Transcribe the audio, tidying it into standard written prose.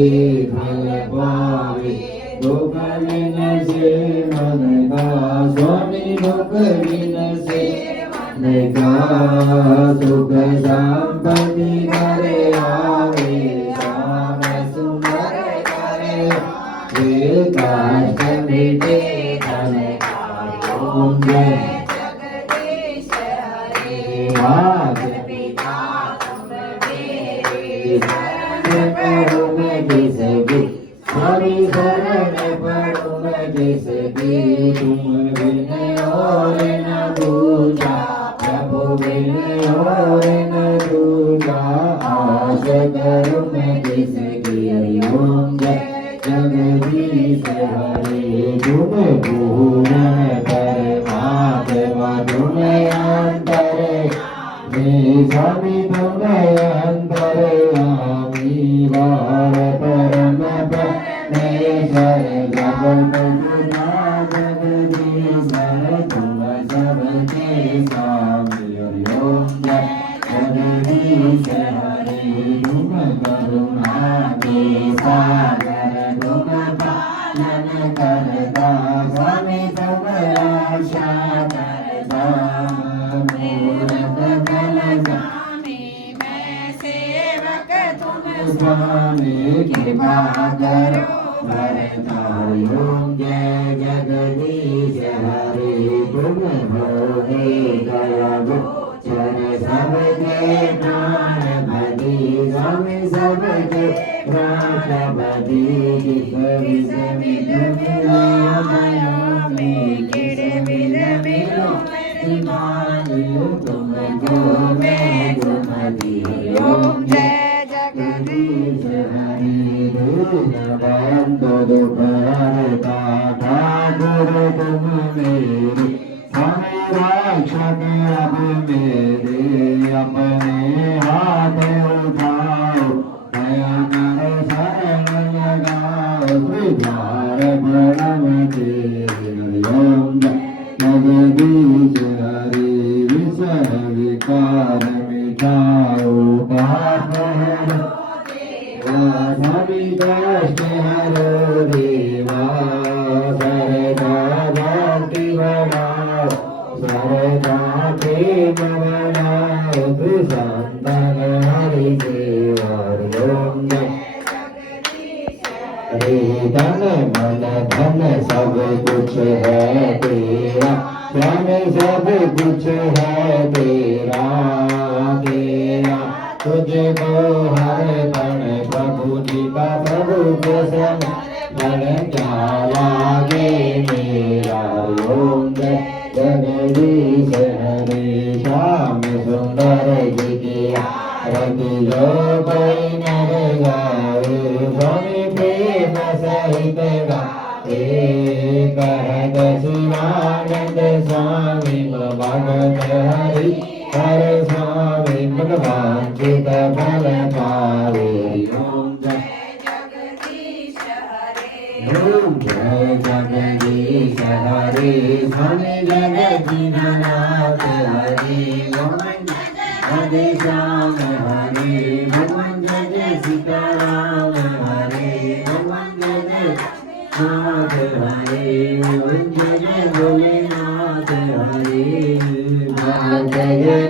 फल पावे दुख बिन से मन का स्वामी दुख बिन से मन का सुख संपत्ति करे आवे श्याम सुंदर करे ये काष्ट मिटे धन का ओम जय जगदीश हरे मात पिता तुम मेरे शरण पढ़ो मैं जिसकी हरि शरण पढ़ो मैं जिसकी तुम बिन और न दूजा प्रभु बिन और न दूजा आश करूं मैं जिसकी ओम जय जगदीश हरे तुम पूर्ण परमात्मा तुम अंतर स्वामी तुम अंतर्यामी वार परम परमेश्वर जगत पिता जगदीश्वर तुम सबके स्वामी ओम जय जगदीश हरे तुम करुणा के सागर तुम पालन करता स्वामी तुम रक्षा करता स्वामी कृपा करो वरदान ओम जय जगदीश हरे तुम भोगे दयालु चर सबके प्राण बलि स्वामी सबके राष्ट्रपति किस विध मिलो में किस विध मिलो तुमको मैं गुमती ओम जय जगदीश हरे बंद दुपहरता ठाकुर तुम मेरे स्वामी रक्षक अब मेरे अपने हाथ उठाओ दया करो शरण लगाओ विचार प्रणव तेरे ओम जगदीश हरे विषय विकार मिटाओ पाप हरो स्वामी कष्ट हरो देवा सरदा भक्ति बढ़ाओ सरदा प्रेम बढ़ाओ संतन हरि सेवा ओम हरे धन मन धन सब कुछ है तेरा स्वामी सब कुछ है तेरा तेरा तुझको हर पल प्रभु जी का प्रभु के संग मन क्या लागे मेरा ओम जय जगदीश हरे श्याम सुंदर जी की आरती जो कोई नर गावे स्वामी प्रेम सहित गावे कहत शिवानंद स्वामी भगत हरि हर स्वामी भगवान चित फल पावे ओम जय जगदीश हरे ओम जय जगदीश हरे स्वामी जगदीनाथ हरे ओम हरे श्याम हरे ओम जय सीताराम हरे ओम जय नाथ हरे ओम जय भोलेनाथ हरे जय